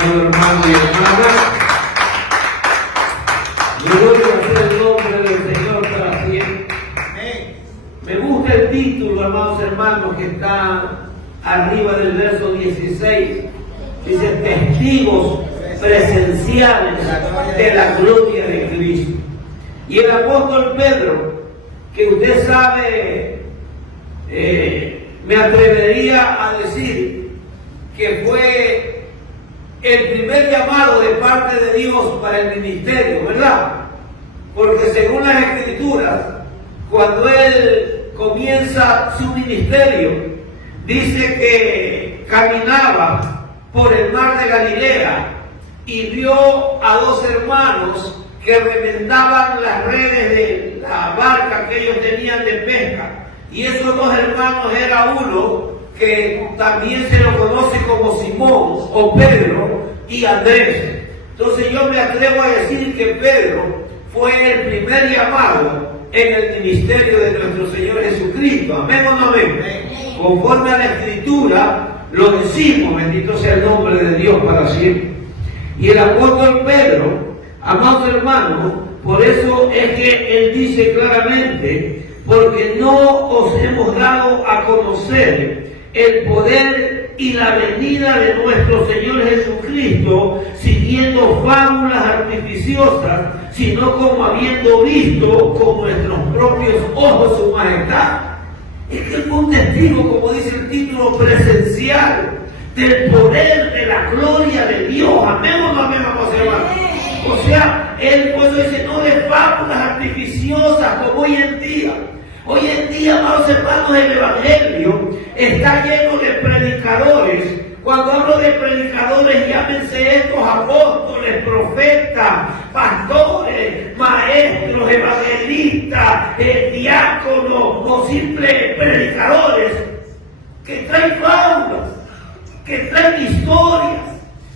Hermano y hermana, gloria sea el nombre del Señor para siempre. Me gusta el título, amados hermanos, que está arriba del verso 16. Dice: testigos presenciales de la gloria de Cristo. Y el apóstol Pedro, que usted sabe, me atrevería a decir que fue el primer llamado de parte de Dios para el ministerio, ¿verdad? Porque según las Escrituras, cuando él comienza su ministerio, dice que caminaba por el mar de Galilea y vio a dos hermanos que remendaban las redes de la barca que ellos tenían de pesca. Y esos dos hermanos era uno que también se lo conoce como Simón o Pedro y Andrés. Entonces yo me atrevo a decir que Pedro fue el primer llamado en el ministerio de nuestro Señor Jesucristo. ¿Amén o no amén? Conforme a la Escritura lo decimos, bendito sea el nombre de Dios para siempre. Y el apóstol Pedro, amados hermanos, por eso es que él dice claramente: porque no os hemos dado a conocer el poder y la venida de nuestro Señor Jesucristo siguiendo fábulas artificiosas, sino como habiendo visto con nuestros propios ojos su majestad. Es que él fue un testigo, como dice el título, presencial del poder de la gloria de Dios. Amén o no amén, vamos hermanos. O sea, él pues dice, no de fábulas artificiosas como hoy en día. Hoy en día, amados hermanos, el Evangelio está lleno de predicadores. Cuando hablo de predicadores, llámense estos apóstoles, profetas, pastores, maestros, evangelistas, diáconos o simples predicadores que traen fábulas, que traen historias,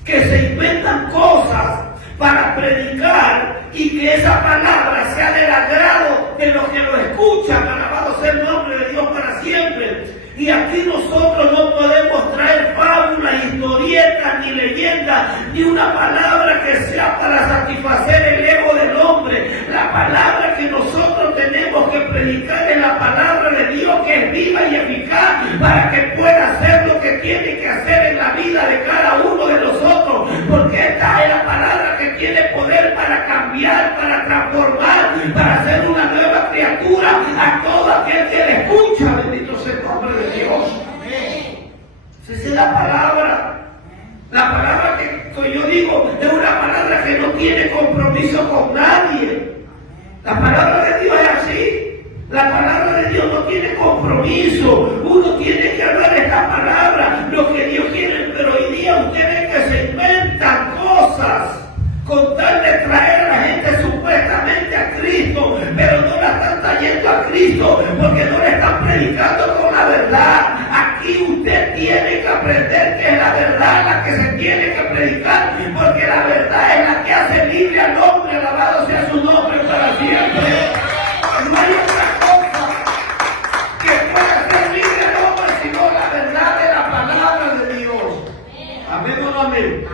que se inventan cosas para predicar y que esa palabra sea del agrado de los que lo escuchan. Alabado sea el nombre de Dios para siempre. Y aquí nosotros no podemos traer fábulas, historietas, ni leyendas, ni una palabra que sea para satisfacer el ego del hombre. La palabra que nosotros tenemos que predicar es la palabra de Dios, que es viva y eficaz para que pueda hacer lo que tiene que hacer en la vida de cada uno de nosotros. Porque esta es la palabra que tiene poder para cambiar, para transformar, para hacer una nueva criatura a todo aquel que le escucha. Bendito sea el nombre de Dios. Esa es la palabra. La palabra que yo digo es una palabra que no tiene compromiso con nadie. La palabra de Dios es así. La palabra de Dios no tiene compromiso. Uno tiene que hablar esta palabra, lo que Dios quiere, pero hoy día ustedes que se inventan cosas con tal de traer a la gente supuestamente a Cristo, pero no la están trayendo a Cristo porque no le están predicando con la verdad. Aquí usted tiene que aprender que es la verdad la que se tiene que predicar, porque la verdad es la que hace libre al hombre. Alabado sea su nombre para siempre. No hay otra cosa que pueda hacer libre al hombre sino la verdad de la palabra de Dios. Amén o no amén.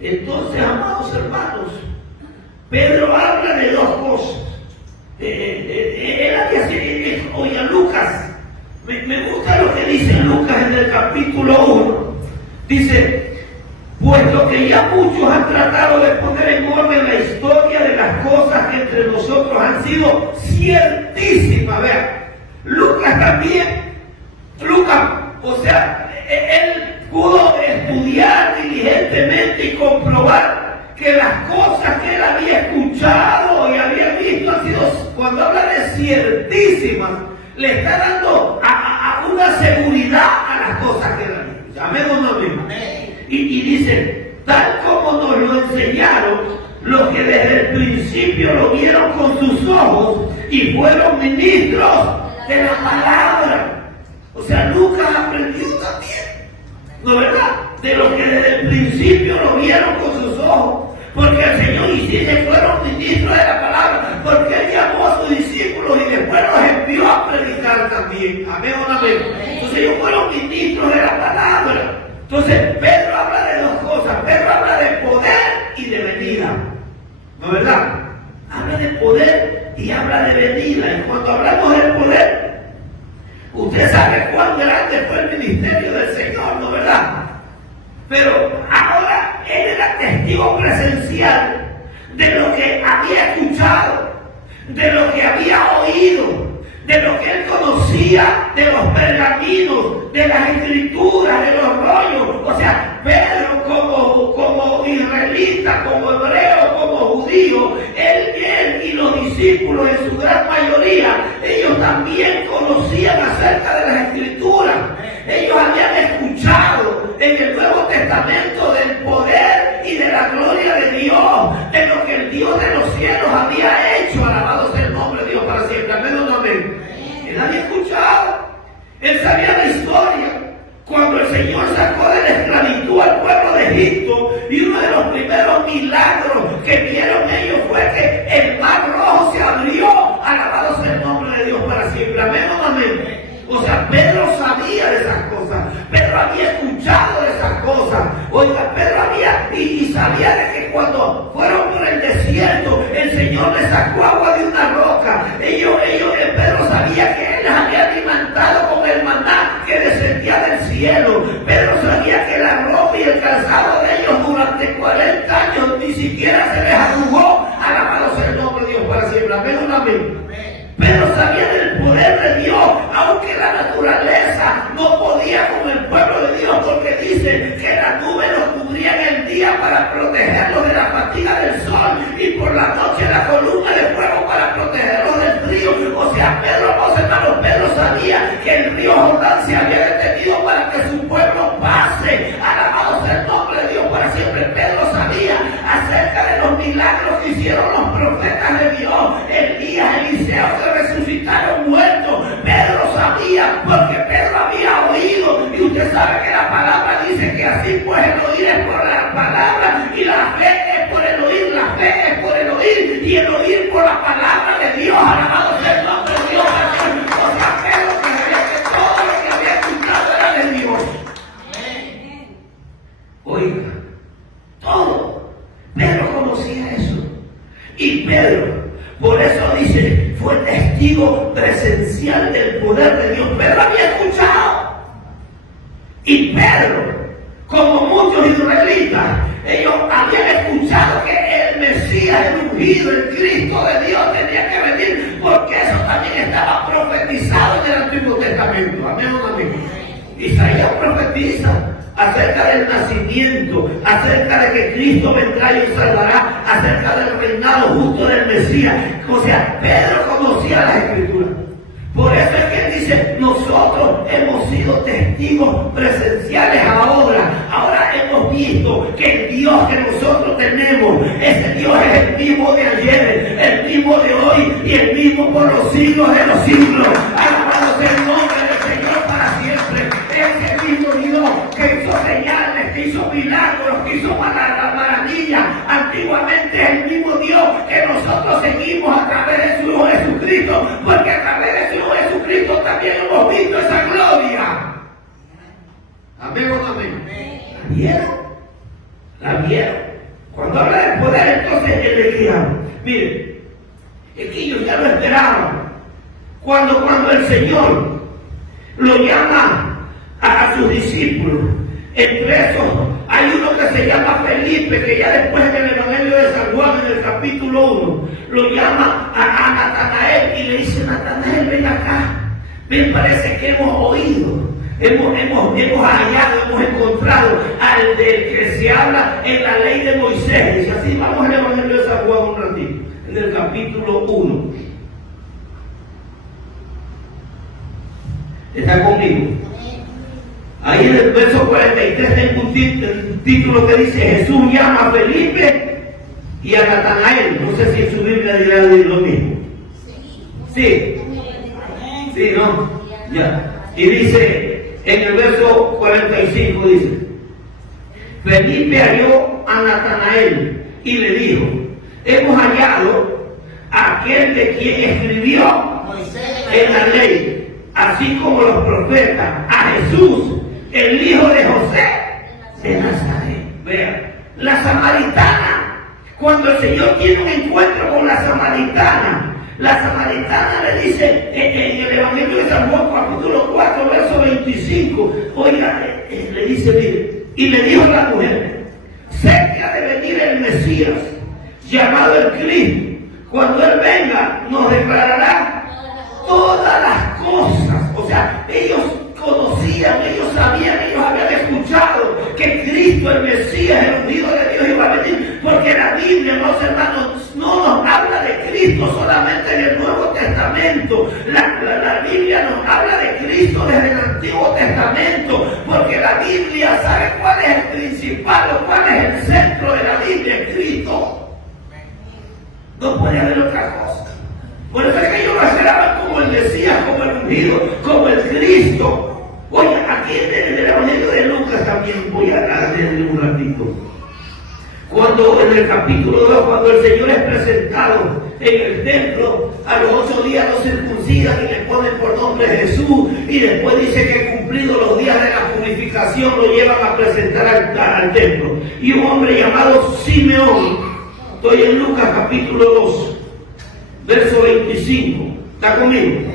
Entonces, amados hermanos, Pedro habla de dos cosas. Oye, Lucas, me gusta lo que dice Lucas en el capítulo 1. Dice: puesto que ya muchos han tratado de poner en orden la historia de las cosas que entre nosotros han sido ciertísimas. Vean, Lucas también, o sea, él pudo estudiar diligentemente y comprobar que las cosas que él había escuchado y había visto han sido, cuando habla de ciertísimas, le está dando a una seguridad a las cosas que él había visto. Amén o no mismo. Y dice: tal como nos lo enseñaron los que desde el principio lo vieron con sus ojos y fueron ministros de la palabra. O sea, Lucas aprendió también, ¿no es verdad? De los que desde el principio lo vieron con sus ojos. Porque el Señor y si fueron ministros de la palabra, porque Él llamó a sus discípulos y después los envió a predicar también. Amén o no amén. Entonces ellos fueron ministros de la palabra. Entonces Pedro habla de dos cosas. cosas. Pedro habla de poder y de venida. ¿No es verdad? Habla de poder y habla de venida. Y cuando hablamos del poder, usted sabe cuán grande fue el ministerio del Señor, ¿no es verdad? Pero ahora él era testigo presencial de lo que había escuchado, de lo que había oído, de lo que él conocía, de los pergaminos, de las escrituras, de los rollos. O sea, Pedro como israelita, como hebreo, como judío, él y los discípulos en su gran mayoría, ellos también conocían acerca de las escrituras. Ellos habían escuchado en el Nuevo Testamento del poder y de la gloria de Dios, de lo que el Dios de los cielos había hecho. Alabado sea el nombre de Dios para siempre. Amén o no amén. Él había escuchado, él sabía la historia. Cuando el Señor sacó de la esclavitud al pueblo de Egipto, y uno de los primeros milagros que vieron ellos fue que el mar rojo se abrió. Alabado sea el nombre de Dios para siempre. Amén o no amén. O sea, Pedro sabía de esas cosas, Pedro había escuchado de esas cosas. Oiga, Pedro había y sabía de que cuando fueron por el desierto, el Señor les sacó agua de una roca. Pedro sabía que él les había alimentado con el maná que descendía del cielo. Pedro sabía que la ropa y el calzado de ellos durante 40 años ni siquiera se les arrugó. Alabado sea el nombre de Dios para siempre. Amén o no amén. Pedro sabía del poder de Dios, aunque la naturaleza no podía con el pueblo de Dios, porque dice que la nube los cubría en el día para protegerlos de la fatiga del sol, y por la noche la columna de fuego para protegerlos del frío. O sea, Pedro sabía que el río Jordán se había detenido para que su pueblo pase. Alabado sea el nombre de Dios para siempre. Pedro sabía acerca de los milagros que hicieron los profetas de Dios, Elías, Eliseo, que resucitaron muertos. Pedro sabía, porque Pedro había oído, y usted sabe que la palabra dice que así pues el oír es por la palabra, y la fe es por el oír, la fe es por el oír, y el oír por la palabra de Dios. Alabado sea el nombre de Dios. O sea, Pedro sabía que todo lo que había escuchado era de Dios. Oiga, todo. Pedro conocía eso. Y Pedro, por eso dice, fue testigo presencial del poder de Dios. Pedro había escuchado. Y Pedro, como muchos israelitas, ellos habían escuchado que el Mesías, el ungido, el Cristo de Dios tenía que venir, porque eso también estaba profetizado en el Antiguo Testamento. Amén o no amén. Isaías profetiza acerca del nacimiento, acerca de que Cristo vendrá y salvará, acerca del reinado justo del Mesías. O sea, Pedro conocía las Escrituras. Por eso es que él dice, nosotros hemos sido testigos presenciales ahora. Ahora hemos visto que el Dios que nosotros tenemos, ese Dios es el mismo de ayer, el mismo de hoy y el mismo por los siglos de los siglos. Alabado sea el nombre del Señor para siempre. Es el mismo Dios que hizo señales, que hizo milagros, que hizo maravillas. Antiguamente es el mismo Dios que nosotros seguimos a través de su Hijo Jesucristo, porque a través de su Hijo Jesucristo también hemos visto esa gloria. Amén o no amén. ¿La vieron? ¿La vieron? Cuando habla del poder, entonces él le guía. Miren, es que ellos ya lo esperaban. Cuando el Señor lo llama a sus discípulos, entre esos hay uno que se llama Felipe, que ya después en el Evangelio de San Juan, en el capítulo 1, lo llama a Natanael y le dice, Natanael, ven acá, ven, parece que hemos oído, hemos hallado, hemos encontrado al del que se habla en la ley de Moisés. Y así vamos al Evangelio de San Juan un ratito, en el capítulo 1. ¿Está conmigo? Ahí en el verso 43 tengo un título que dice, Jesús llama a Felipe y a Natanael. No sé si en su Biblia dirá lo mismo. Sí. Sí, ¿no? Ya. Y dice, en el verso 45 dice, Felipe halló a Natanael y le dijo, hemos hallado a aquel de quien escribió en la ley, así como los profetas, a Jesús, el hijo de José de Nazaret. Vean, la samaritana, cuando el Señor tiene un encuentro con la samaritana le dice en el Evangelio de San Juan, capítulo 4, verso 25, oiga, le dice, mire, y le dijo a la mujer, sé que ha de venir el Mesías, llamado el Cristo. Cuando Él venga, nos declarará todas las cosas. O sea, ellos conocían, ellos sabían, ellos habían escuchado que Cristo, el Mesías, el ungido de Dios, iba a venir. Porque la Biblia, los hermanos, no nos habla de Cristo solamente en el Nuevo Testamento. La Biblia nos habla de Cristo desde el Antiguo Testamento. Porque la Biblia sabe cuál es el principal o cuál es el centro de la Biblia, es Cristo. No puede haber otra cosa. Por eso es que ellos lo esperaban como el Mesías, como el ungido, como el Cristo. Oye, aquí en el Evangelio de Lucas también voy a leerle un ratito. Cuando en el capítulo 2, cuando el Señor es presentado en el templo, a los 8 días lo circuncidan y le ponen por nombre Jesús, y después dice que cumplidos los días de la purificación lo llevan a presentar al templo. Y un hombre llamado Simeón, estoy en Lucas capítulo 2, verso 25. ¿Está conmigo?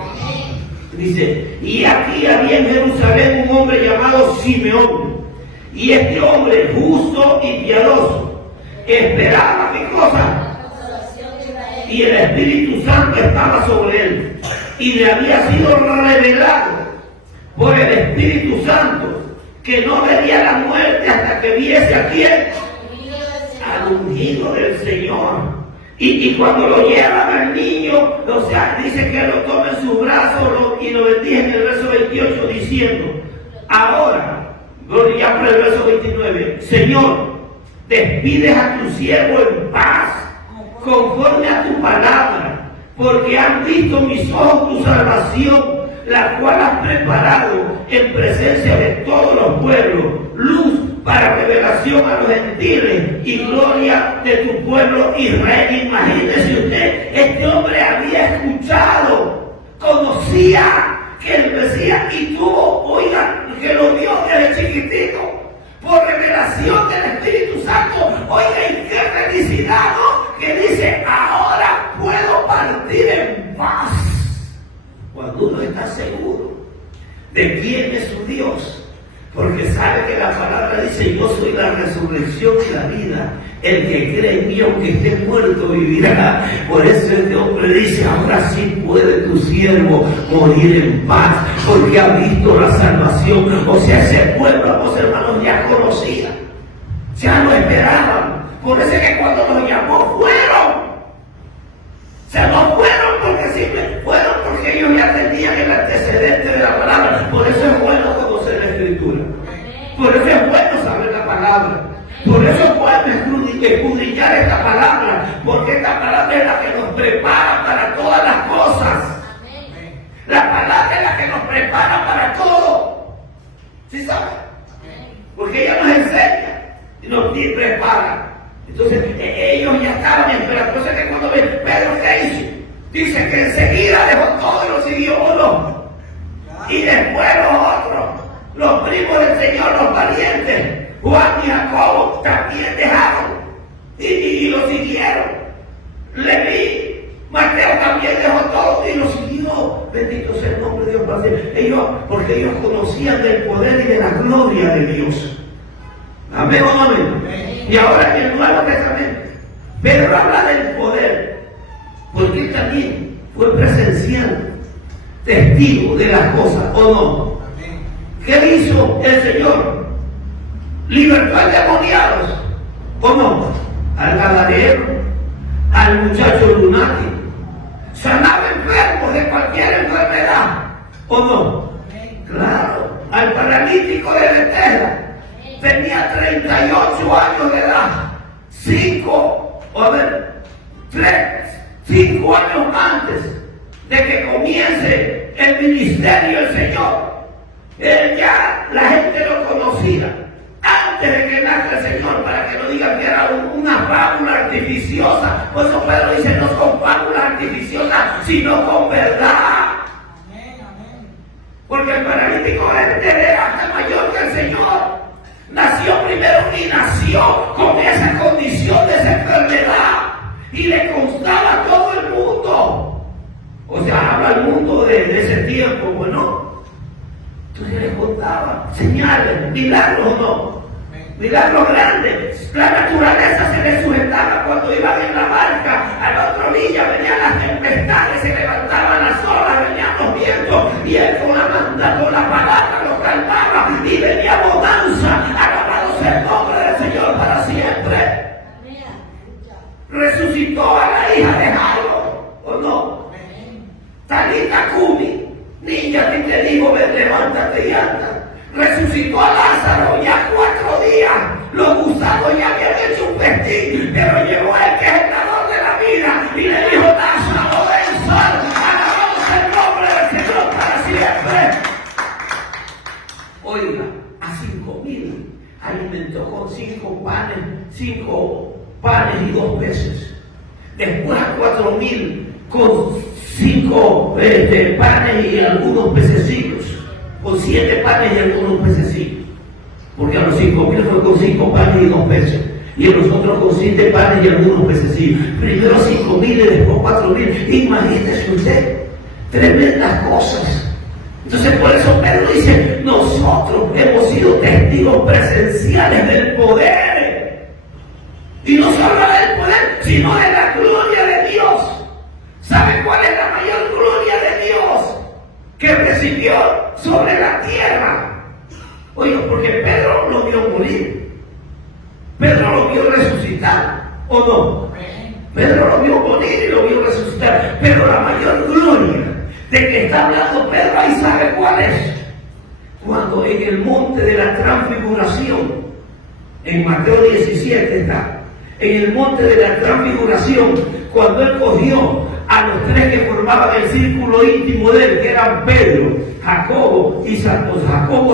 Dice, y aquí había en Jerusalén un hombre llamado Simeón. Y este hombre, justo y piadoso, esperaba ¿qué cosa? Y el Espíritu Santo estaba sobre él. Y le había sido revelado por el Espíritu Santo que no vería la muerte hasta que viese a quién, al ungido del Señor. Y cuando lo llevan al niño, o sea, dice que lo toma en sus brazos y lo bendice en el verso 28 diciendo, ahora, ya por el verso 29, Señor, despides a tu siervo en paz, conforme a tu palabra, porque han visto mis ojos tu salvación, la cual has preparado en presencia de todos los pueblos, luz para revelación a los gentiles y gloria de tu pueblo Israel. Imagínese usted, este hombre había escuchado, conocía que el Mesías y tuvo, oigan, que lo vio desde chiquitito, por revelación del Espíritu Santo. Oigan, qué felicidad, ¿no? Que dice, ahora puedo partir en paz. Cuando uno está seguro de quién es su Dios, porque sabe que la palabra dice, yo soy la resurrección y la vida. El que cree en mí, aunque esté muerto, vivirá. Por eso este hombre dice, ahora sí puede tu siervo morir en paz, porque ha visto la salvación. O sea, ese pueblo, los hermanos, ya conocía, ya lo esperaban. Por eso es que cuando los llamó, fueron. Se no fueron porque siempre fueron, porque ellos ya tenían el antecedente de la palabra. Por eso es bueno conocer la Escritura. Por eso es bueno saber la palabra. Por eso es bueno escudriñar esta palabra, porque esta palabra es la que nos prepara para todas las cosas. La palabra es la que nos prepara para todo. ¿Sí saben? Porque ella nos enseña y nos prepara. Entonces ellos ya estaban esperando. Entonces que cuando ven Pedro, ¿qué hizo? Dice que enseguida dejó todo y lo siguió uno. Y después los otros, los primos del Señor, los parientes, Juan y Jacobo, también dejaron y lo siguieron. Leví, Mateo también dejó todo y lo siguió. Bendito sea el nombre de Dios para siempre. Porque ellos conocían del poder y de la gloria de Dios. Amén o no amén. Y ahora en el Nuevo Testamento, Pedro habla del poder, porque él también fue presencial, testigo de las cosas, ¿o no? ¿Qué hizo el Señor? Libertó a endemoniados, ¿o no? Al gadareno, al muchacho lunático, sanaba enfermos de cualquier enfermedad, ¿o no? Claro, al paralítico de Bethesda, tenía 38 años de edad, 5 años antes de que comience el ministerio del Señor. Él ya, la gente lo conocía antes de que nazca el Señor, para que no digan que era una fábula artificiosa. Por eso Pedro dice, no con fábulas artificiosas, sino con verdad. Porque el paralítico era hasta mayor que el Señor. Nació primero y nació con esa condición de esa enfermedad. Y le constaba a todo el mundo. O sea, habla el mundo de ese tiempo, bueno. Entonces le contaba señales, milagros o no. Milagros grandes. La naturaleza se le sujetaba cuando iban en la barca. A la otra orilla venían las tempestades, se levantaban las olas, venían los vientos. Y él con la palabra los calmaba. Y venía bonanza. Alabado sea el nombre del Señor para siempre. Resucitó a la hija de Jairo, ¿o no? Talita Cumi, niña, que te digo, ven, levántate y anda. Resucitó a Lázaro ya 4 días. Los gusanos ya habían hecho un festín, pero llegó el que es el dador de la vida y le dijo: Lázaro, ven, sal, alabado sea el nombre del Señor para siempre. Oiga, a 5,000 alimentó con 5 panes y 2 peces. Después a 4,000 con 5 panes y algunos pececillos. Con 7 panes y algunos pececillos. Porque a los 5,000 fue con 5 panes y 2 peces. Y a los otros con 7 panes y algunos pececillos. Primero 5,000 y después 4,000. Imagínese usted, tremendas cosas. Entonces por eso Pedro dice: nosotros hemos sido testigos presenciales del poder. Y no solo del poder, sino de la gloria de Dios. ¿Sabe cuál es la mayor gloria de Dios que recibió sobre la tierra? Oiga, porque Pedro lo vio morir. Pedro lo vio resucitar, ¿o no? Pedro lo vio morir y lo vio resucitar. Pero la mayor gloria de que está hablando Pedro, ahí sabe cuál es. Cuando en el monte de la transfiguración, en Mateo 17 está, en el monte de la transfiguración, cuando él cogió a los 3 que formaban el círculo íntimo de él, que eran Pedro, Jacobo,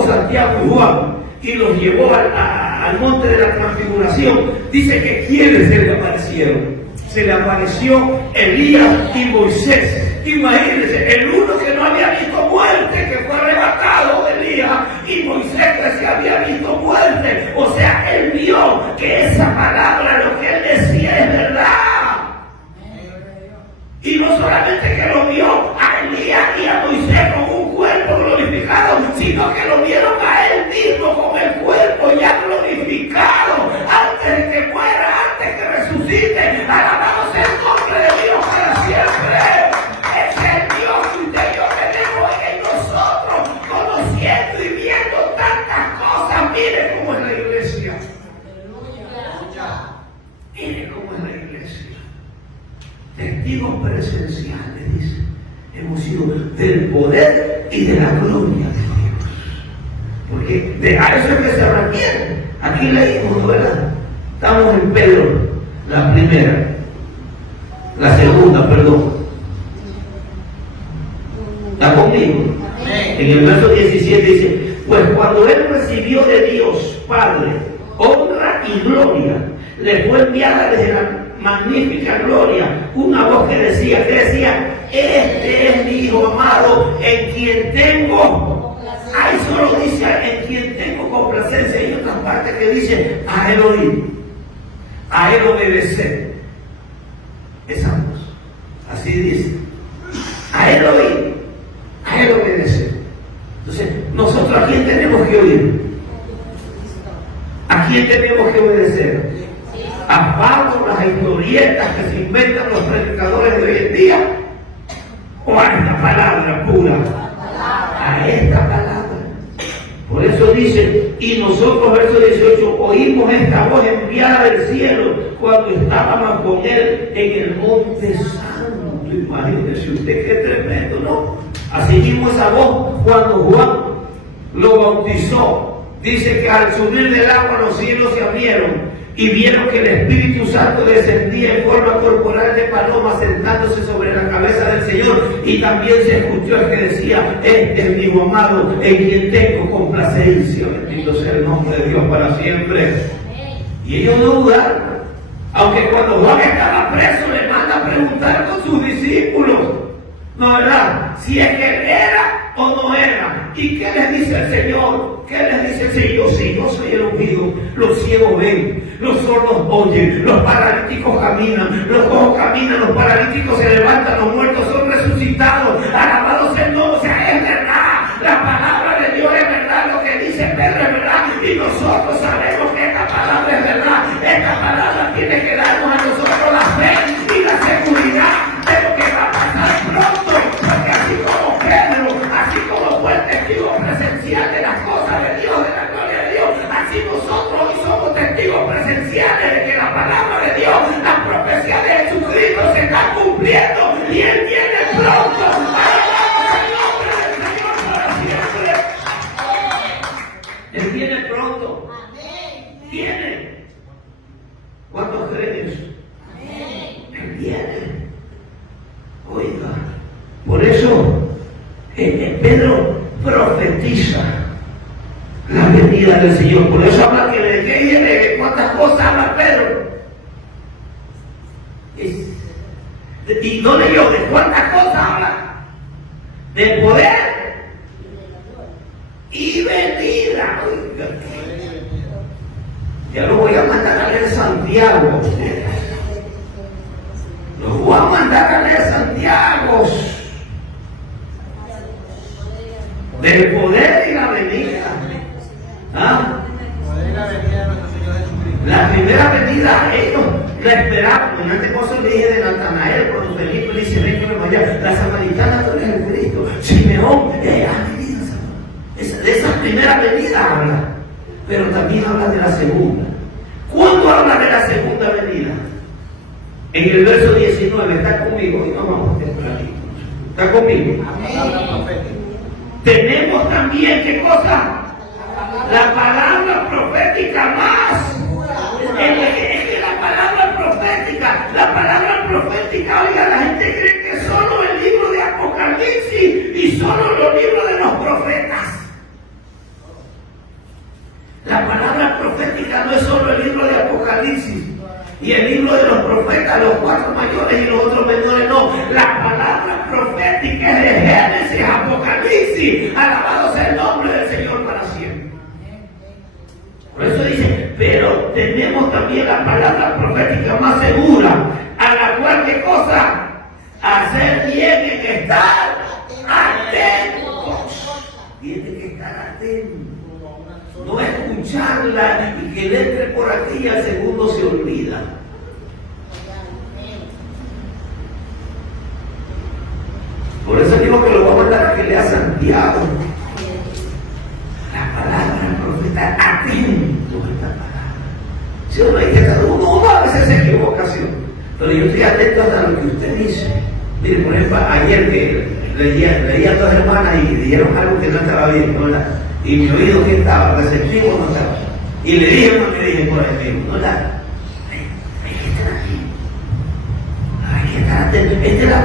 Santiago y Juan, y los llevó al monte de la transfiguración, dice que ¿quiénes se le aparecieron? Se le apareció Elías y Moisés. Imagínense, el uno que no había visto muerte, que fue arrebatado de Elías, y Moisés que sí había visto muerte. O sea, él vio que esa palabra, lo que él decía, es verdad. Y no solamente que lo vio a Elías y a Moisés con un cuerpo glorificado, sino que lo vieron a él mismo con el cuerpo ya glorificado, antes de que muera, antes que resucite. Alabado sea el nombre de Dios para siempre. Es el Dios que usted y yo tenemos en nosotros, conociendo y viendo tantas cosas. Mire cómo es la iglesia. Mire cómo es la iglesia. Testigos presenciales, dice. Hemos sido del poder y de la gloria de Dios. Porque a eso es que se refiere. Aquí leímos, ¿verdad? Estamos en Pedro, la segunda, perdón. ¿Está conmigo? En el verso 17 dice: pues cuando él recibió de Dios Padre honra y gloria, le fue enviada desde la magnífica gloria una voz que decía, este es mi Hijo amado, en quien tengo, ahí solo dice en quien tengo complacencia. Hay otra parte que dice a él oír, a él obedecer. Esa voz, así dice, a él oír, a él obedecer. Entonces, nosotros ¿a quién tenemos que oír? ¿A quién tenemos que obedecer? ¿A Pablo, las historietas que se inventan los predicadores de hoy en día? ¿O a esta palabra pura? A esta palabra. Por eso dice, y nosotros, verso 18, oímos esta voz enviada del cielo cuando estábamos con él en el monte santo. Imagínese usted qué tremendo, ¿no? Así mismo esa voz cuando Juan lo bautizó, dice que al subir del agua los cielos se abrieron y vieron que el Espíritu Santo descendía en forma corporal de paloma sentándose sobre la cabeza del Señor, y también se escuchó el que decía: este es mi Hijo amado en quien tengo complacencia. Bendito sea el nombre de Dios para siempre. Y ellos no dudaron, aunque cuando Juan estaba preso le manda a preguntar con sus discípulos, ¿no verdad?, si es que él era o no era? ¿Y qué les dice el Señor? ¿Qué les dice el Señor? Sí, yo soy el ungido. Los ciegos ven, los sordos oyen, los paralíticos caminan, los cojos caminan, los paralíticos se levantan, los muertos son resucitados. Alabado sea el nombre. O sea, es verdad. La palabra de Dios es verdad. Lo que dice Pedro es verdad. Y nosotros sabemos que esta palabra es verdad. Esta palabra tiene que darnos a nosotros la fe y la seguridad de lo que va a pasar pronto. Porque así como Pedro, así como fue el testigo presencial de las cosas de Dios, de la gloria de Dios, así nosotros hoy somos testigos presenciales de que la palabra de Dios, las profecías de Jesucristo se están cumpliendo y Él viene pronto. Alabamos el nombre del Señor para siempre. Él viene pronto. Viene. ¿Cuántos creen eso? Él viene. Oiga, por eso Pedro profetiza la venida del Señor. Por eso habla que viene. ¿Cuántas cosas habla Pedro? Y no leyó de cuántas cosas habla. Del poder y venida. Oiga, ya lo voy a mandar a leer Santiago. Los voy a mandar a leer Santiago. Del poder y la venida. ¿Ah? La primera venida, ellos la esperaban. En este caso le dije de Natanael, cuando Felipe le dice: ven que me vaya. La samaritana, tú eres el Cristo. Simeón, de esa primera venida habla. Pero también habla de la segunda. ¿Cuándo habla de la segunda venida? En el verso 19, está conmigo. Y vamos a tempranito. ¿Está conmigo? Tenemos también, ¿qué cosa? La palabra profética más. Es que la palabra profética, oiga, la gente cree que solo el libro de Apocalipsis y solo los libros de los profetas. La palabra profética no es solo el libro de Apocalipsis y el libro de los profetas, los 4 mayores y los otros menores, no. La palabra profética es de Génesis, Apocalipsis. Alabado sea el nombre del Señor para siempre. Por eso dice, pero tenemos también la palabra profética más segura, a la cual, ¿qué cosa? Hacer bien en estar atentos. Tiene que estar atentos. No escucharla y que le entre por aquí y al segundo se olvida. Por eso digo que lo voy a mandar a que lea Santiago. La palabra profeta, atento a esta palabra. Si uno dice, uno a veces se equivoca, ¿sí? Pero yo estoy atento hasta lo que usted dice. Mire, por ejemplo, ayer que leía a 2 hermanas y dijeron algo que no estaba bien, ¿no? Y mi oído que estaba receptivo no estaba. Y le dije por ahí mismo, no está. Hay que estar aquí. Hay que estar atento. Esta es la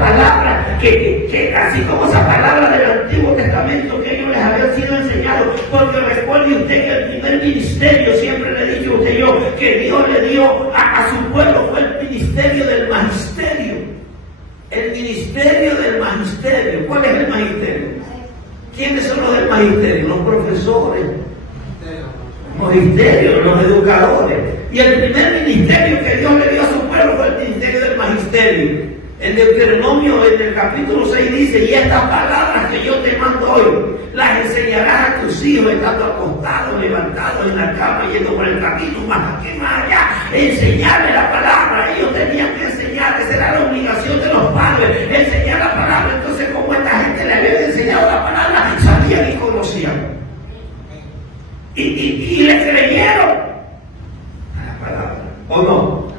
palabra que así como esa palabra del Antiguo Testamento que ellos les habían sido enseñados. Porque recuerde usted que el primer ministerio, siempre le he dicho a usted yo, que Dios le dio a su pueblo fue el ministerio del magisterio. El ministerio del magisterio. ¿Cuál es el magisterio? ¿Quiénes son los del magisterio? Los profesores, los educadores. Y el primer ministerio que Dios le dio a su pueblo fue el ministerio del magisterio. En Deuteronomio, en el capítulo 6 dice: y estas palabras que yo te mando hoy, las enseñarás a tus hijos estando acostados, levantados en la cama, yendo por el camino, más aquí, más allá. Enseñarle la palabra. Ellos tenían que enseñar, esa era la obligación de los padres, enseñar la palabra. Entonces, como esta gente le había enseñado la palabra, sabían y conocían. Y le creyeron a la palabra, ¿o no?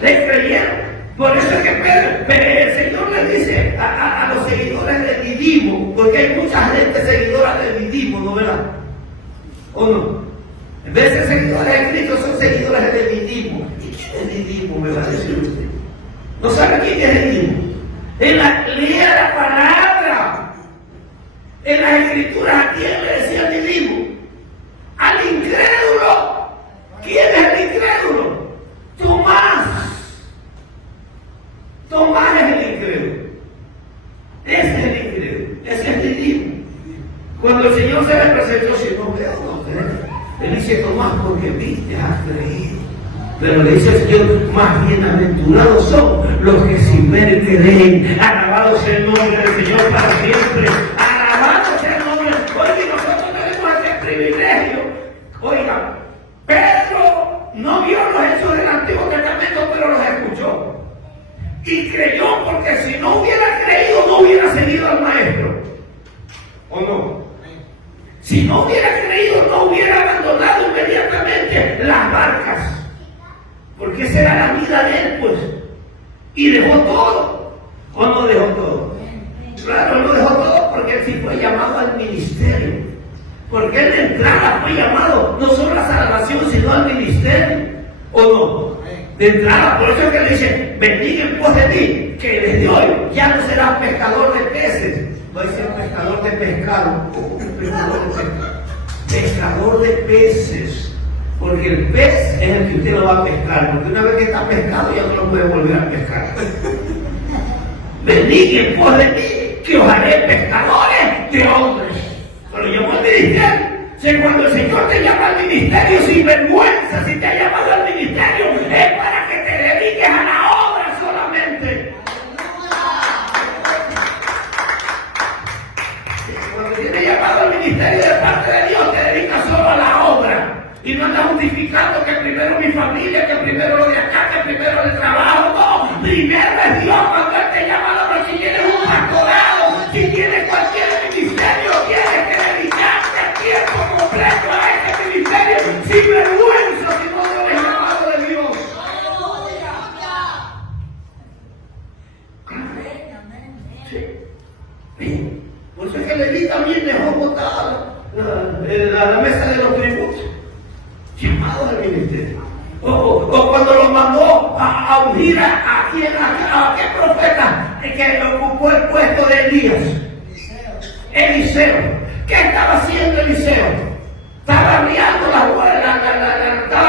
Le creyeron. Por eso es que el Señor le dice a los seguidores del Didimo, porque hay mucha gente seguidora del Didimo, ¿no verdad? ¿O no? En vez de ser seguidores de Cristo, son seguidores del Didimo. ¿Y quién es Didimo? Me va a decir usted. ¿No sabe quién es Didimo? Lea la palabra. En las Escrituras, ¿a quién le decía Didimo? Al incrédulo. ¿Quién es el incrédulo? Tomás. Tomás es el incrédulo. Ese es el incrédulo. Ese es el Cuando el Señor se le presentó, si no veo, no creo. Él dice, Tomás, porque viste, has creído. Pero le dice el Señor, más bienaventurados son los que sin ver creen. Alabado sea el nombre del Señor para siempre. Alabado sea el nombre. Oye, nosotros tenemos ese privilegio. Oiga, Pedro no vio los hechos del Antiguo Testamento, pero los escuchó. Y creyó, porque si no hubiera creído, no hubiera seguido al Maestro. ¿O no? Si no hubiera creído, no hubiera abandonado inmediatamente las barcas. Porque esa era la vida de él, pues. Y dejó todo. ¿O no dejó todo? Claro, no dejó todo porque él sí fue llamado al ministerio. Porque él de entrada fue llamado no solo a la salvación, sino al ministerio. ¿O no? De entrada, por eso es que le dice, venid en pos de ti, que desde hoy ya no serás pescador de peces. Va a ser pescador de pescado. Pescador de peces. Porque el pez es el que usted lo va a pescar. Porque una vez que está pescado ya no lo puede volver a pescar. Venid en pos de mí, que os haré pescadores de hombres. Pero llamó al ministerio. Si cuando el Señor te llama al ministerio sin vergüenza, si te ha llamado al ministerio, es para que te dediques a la obra solamente. Cuando tienes llamado al ministerio de parte de Dios, te dedicas solo a la obra. Y no andas justificando que primero mi familia, que primero lo de acá, que primero el trabajo. No, primero es Dios cuando Él te llama a la. Si tienes un pastorado, si tienes cualquier ministerio, tienes que dedicarte a tiempo completo a este ministerio, sin vergüenza, si no lo eres llamado de Dios. Sí. Por eso es que Leví también dejó botada la mesa de los tributos. Llamado al ministerio. O cuando lo mandó a ungir a qué profeta que ocupó el puesto de Elías. Eliseo. ¿Qué estaba haciendo Eliseo? Estaba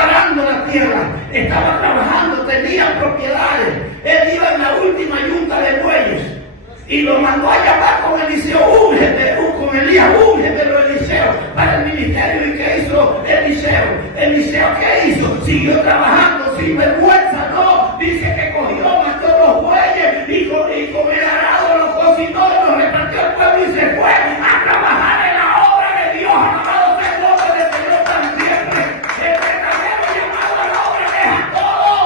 arando la tierra, estaba trabajando, tenía propiedades. Él iba en la última yunta de bueyes y lo mandó a llamar con Eliseo, con Elías, úngetelo Eliseo para el ministerio. ¿Y qué hizo Eliseo? ¿Eliseo qué hizo? Siguió trabajando sin vergüenza, no. Dice que cogió, mató los bueyes y con el arado los cocinó y los repartió al pueblo y se fue a trabajar en la obra de Dios. Alabado sea el nombre del Señor para siempre. El verdadero llamado a la obra deja todo.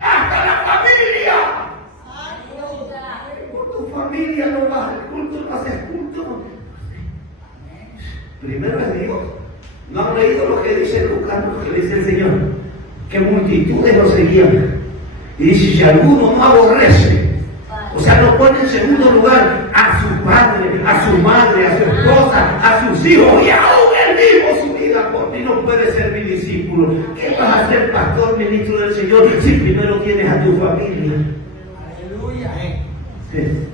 Hasta la familia. Por tu familia no vas al culto, no haces culto. Primero es Dios. ¿No han leído lo que dice Lucas, lo que dice el Señor? Que multitudes lo seguían. Y dice, si alguno no aborrece, o sea, no pone en segundo lugar a su padre, a su madre, a su esposa, a sus hijos, y aún él mismo su vida, por ti no puede ser mi discípulo. ¿Qué vas a ser pastor, ministro del Señor, si primero tienes a tu familia? Aleluya. Sí.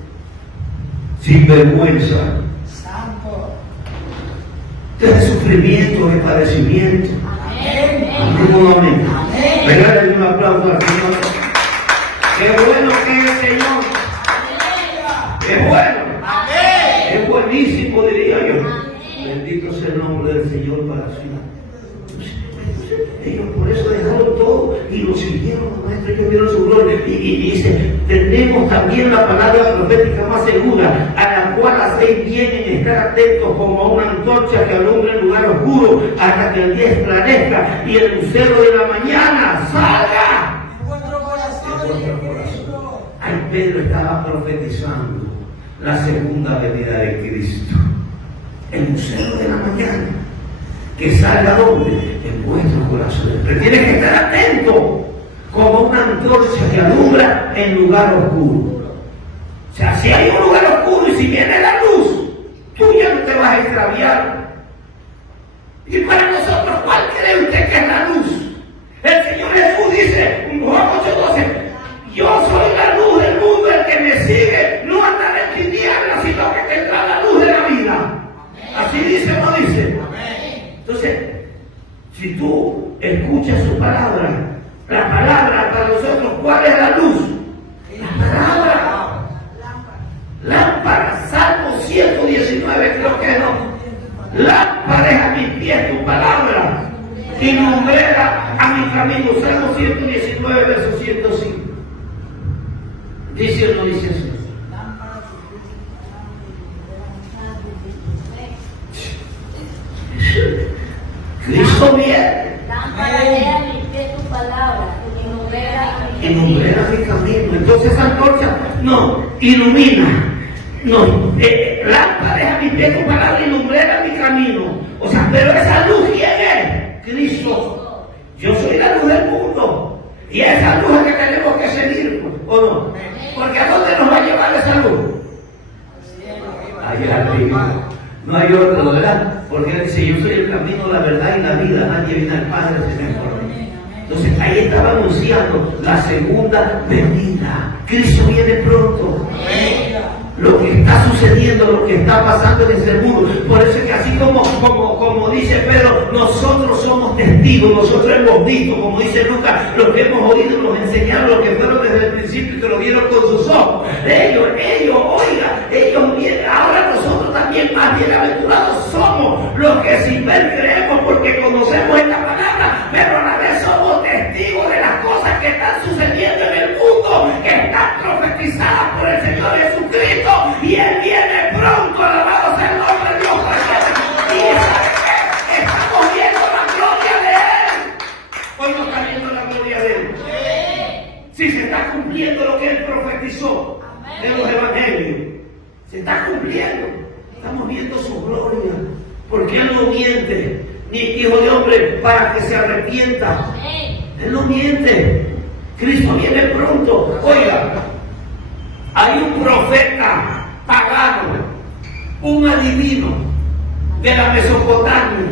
Sin vergüenza. De sufrimiento, de padecimiento. Amén. Amén. Regálale un aplauso al Señor. Qué bueno que es el Señor. Es bueno. Amén. Es buenísimo, diría yo. Bendito sea el nombre del Señor para siempre. Ellos por eso dejaron todo y lo siguieron, maestro, ellos vieron su gloria. Y dice, tenemos también la palabra profética más segura, a la cual hacéis bien en estar atentos como a una antorcha que alumbra en lugar oscuro, hasta que el día esclarezca y el lucero de la mañana salga. Ay, Pedro estaba profetizando la segunda venida de Cristo. El lucero de la mañana. Que salga donde? En vuestros corazones. Pero tienes que estar atento, como una antorcha que alumbra en lugar oscuro. O sea, si hay un lugar oscuro y si viene la luz, tú ya no te vas a extraviar. Y para nosotros, ¿cuál cree usted que es la luz? El Señor Jesús dice, Juan 8:12, yo soy la luz del mundo, el que me sigue no andará en tinieblas, sino que tendrá la luz de la vida. Así dice o no dice. Entonces, si tú escuchas su palabra, la palabra para nosotros, ¿cuál es la luz? La palabra. Lámpara, Salmo 100. que no? Lámpara es a mis pies tu palabra y lumbrera a mi camino. Salmo 119, verso 105. ¿Dice o no dice eso? Cristo viene. Lámpara es a mis pies tu palabra y lumbrera mi camino. Entonces esa antorcha no ilumina. No, lámpara es a mis pies tu palabra y lumbrera mi camino. O sea, pero esa luz, ¿quién es? Cristo. Yo soy la luz del mundo. Y esa luz es que tenemos que seguir, ¿o no? Porque ¿a dónde nos va a llevar esa luz? Allá arriba. No hay otro, ¿verdad? Porque él dice, yo soy el camino, la verdad y la vida. Nadie viene al Padre sin por mí. Entonces ahí estaba anunciando la segunda venida. Cristo viene pronto. Lo que está sucediendo, lo que está pasando en ese mundo. Por eso es que así como dice Pedro, nosotros somos testigos, nosotros hemos visto, como dice Lucas, lo que hemos oído, nos enseñaron, lo que fueron desde el principio y que lo vieron con sus ojos. Ellos vienen, ahora nosotros también más bienaventurados somos los que sin ver creemos porque conocemos esta palabra, pero a la vez somos testigos de las cosas que están sucediendo en el mundo, que están profetizadas por el Señor Jesucristo, y Él viene pronto, alabado sea el nombre de Dios. Y ¿sabe qué? Estamos viendo la gloria de Él. Hoy no está viendo la gloria de Él. Si se está cumpliendo lo que Él profetizó en los evangelios, se está cumpliendo. Estamos viendo su gloria, porque Él no miente, ni hijo de hombre para que se arrepienta. Él no miente. Cristo viene pronto. Oiga, hay un profeta pagano, un adivino de la Mesopotamia,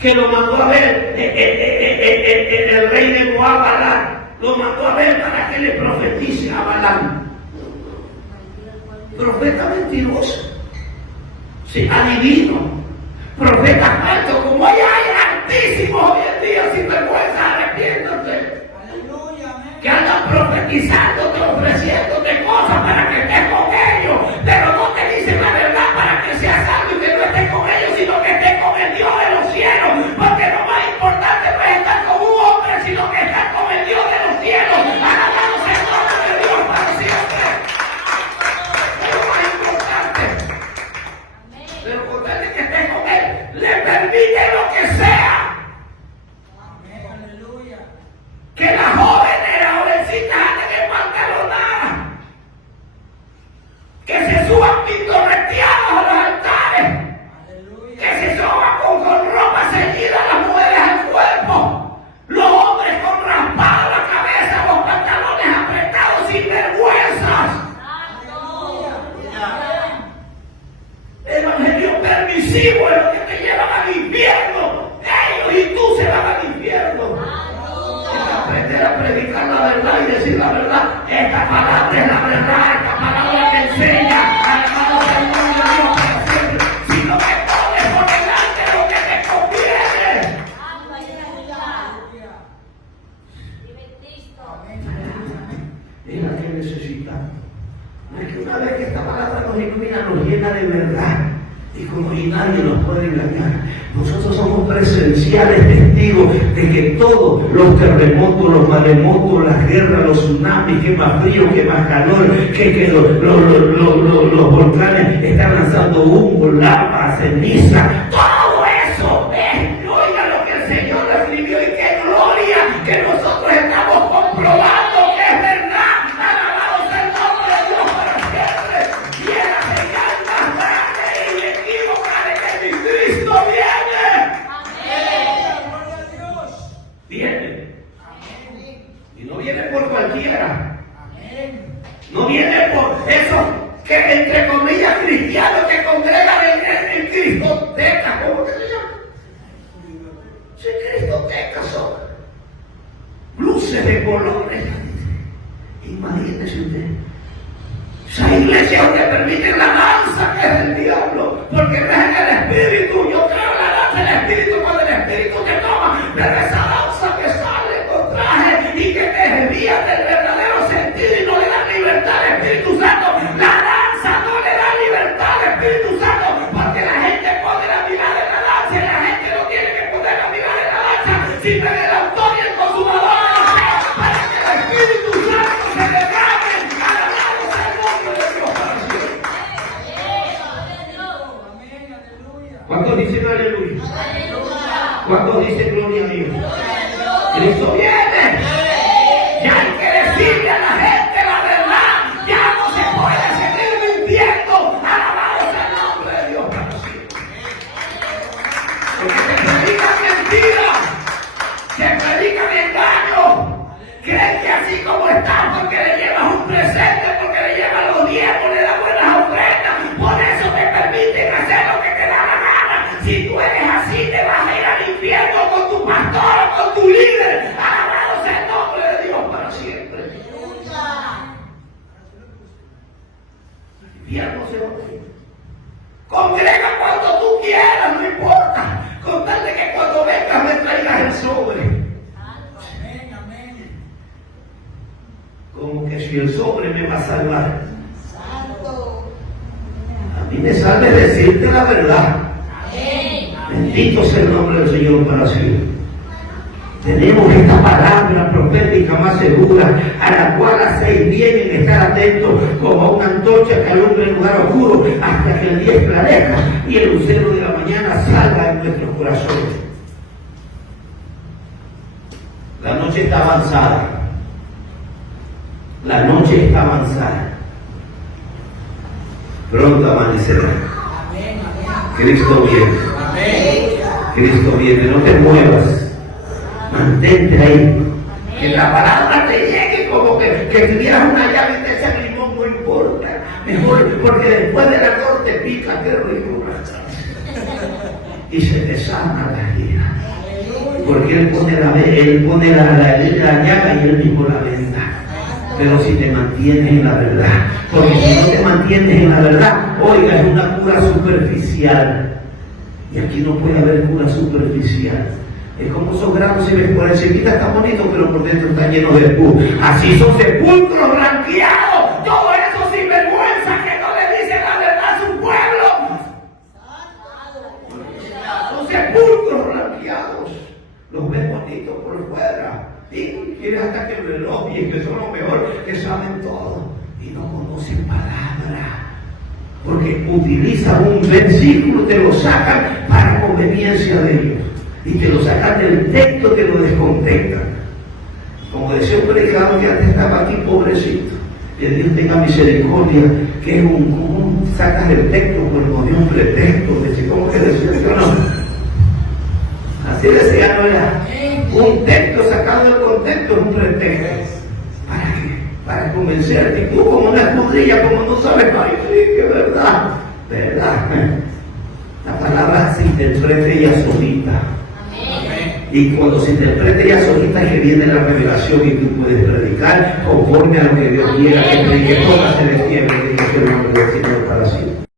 que lo mandó a ver el rey de Moab, Balán. Lo mandó a ver para que le profetice a Balán. Profeta mentiroso. Sí, adivino. Profeta falso, como hay altísimos hoy en día, sin vergüenza, arrepiéntate. Que andan profetizándote, ofreciéndote cosas para que estés con ellos, pero no te dicen la verdad para que seas salvo y que no estés con ellos, sino que estés con el Dios de los cielos, porque lo más importante no es estar con un hombre, sino que estar con el Dios de los cielos. Alabado sea el nombre de Dios para siempre. Es lo más importante. Pero con tal de que estés con Él, le permite lo que sea. Que la joven era jovencita de pantalonada, que se suban pintorreteados a los altares, que se suban con ropa ceñida las mujeres al cuerpo, los hombres con raspado la cabeza, los pantalones apretados sin vergüenzas. El evangelio permisivo es lo que te llevan al infierno. Ellos y tú se van al infierno. Aprender a predicar la verdad y decir la verdad. Esta palabra es la verdad. Esta palabra te enseña a amar al nombre de Dios para siempre. Si no me pones por delante lo que te conviene. Mira que necesitamos. Es que una vez que esta palabra nos ilumina, nos llena de verdad. Y como nadie nos puede engañar, nosotros somos presenciales testigos de que todos los terremotos, los maremotos, las guerras, los tsunamis, que más frío, que más calor, que los volcanes están lanzando humo, lava, ceniza, todo eso es, oiga lo que el Señor escribió y qué gloria que nosotros estamos comprobando que es verdad. Alabado sea el nombre de Dios para siempre. Y es la señal más grande y inequívoca de que mi Cristo viene. Viene. Y no viene por cualquiera. No viene por esos que entre comillas cristianos que congregan en cristotecas. ¿Cómo que se llama? Sí, cristotecas son. Luces de colores. Imagínese usted. Esa iglesia donde permiten la danza que es del diablo. Porque no es en el espíritu. Yo creo en la danza del espíritu cuando el espíritu te toma. Pero esa danza que sale con traje y que te desvía del verdadero sentido y no le da libertad al Espíritu Santo. La danza no le da libertad al Espíritu Santo porque la gente Cristo viene. Ya hay que decirle a la gente la verdad. Ya no se puede seguir mintiendo. Alabado sea el nombre de Dios para siempre. Porque se predican mentiras, se predican engaños. Creen que así como están, porque le llevas un presente, porque le llevas los diezmos, le das buenas ofrendas, por eso te permiten hacer lo que te da la gana. Si tú eres así, te vas a ir al infierno con tu pastor, con tu líder. Alabado sea el nombre de Dios para siempre. El infierno se va a ir. Congrega cuando tú quieras, no importa. Con tal de que cuando vengas me traigas el sobre. Como que si el sobre me va a salvar. A mí me salve decirte la verdad. Bendito sea el nombre del Señor para siempre. Tenemos esta palabra profética más segura, a la cual hacéis bien en estar atentos como una antorcha que alumbra el lugar oscuro hasta que el día esclarezca y el lucero de la mañana salga en nuestros corazones. La noche está avanzada. La noche está avanzada. Pronto amanecerá. Cristo viene. Cristo viene. No te muevas. Mantente ahí. Que la palabra te llegue como que tuvieras una llave de ese limón, no importa. Mejor, porque después del ardor te pica, qué rico. Y se te sana la herida. Porque Él pone la llaga y Él mismo la venda. Pero si te mantienes en la verdad, porque si no te mantienes en la verdad, oiga, es una cura superficial. Y aquí no puede haber cura superficial. Es como esos granos, si ves por encima está bonito, pero por dentro está lleno de pus. Así son sepulcros blanqueados. Todo eso sin vergüenza que no le dicen la verdad a su pueblo. Son sepulcros blanqueados. Los ves bonitos por fuera. Y quieres hasta que lo elogien, que son lo mejor, que saben todo. Y no conocen palabra. Porque utilizan un versículo, te lo sacan para conveniencia de ellos. Y te lo sacan del texto, te lo descontextan. Como decía un predicador que antes estaba aquí, pobrecito. Que Dios tenga misericordia, que es un sacas el texto, pues no de un pretexto, decir, ¿cómo que decía eso? No. Así decía, no era. Un texto sacado del contexto es un pretexto. ¿Para qué? Para convencerte. Y tú como una escudrilla, como no sabes, ay, sí, que verdad. ¿Verdad? La palabra se interpreta ella solita. Y cuando se interpreta ella solita es que viene la revelación y tú puedes predicar conforme a lo que Dios quiera que predique. Póngase de pie, bendiga el nombre del Señor para siempre.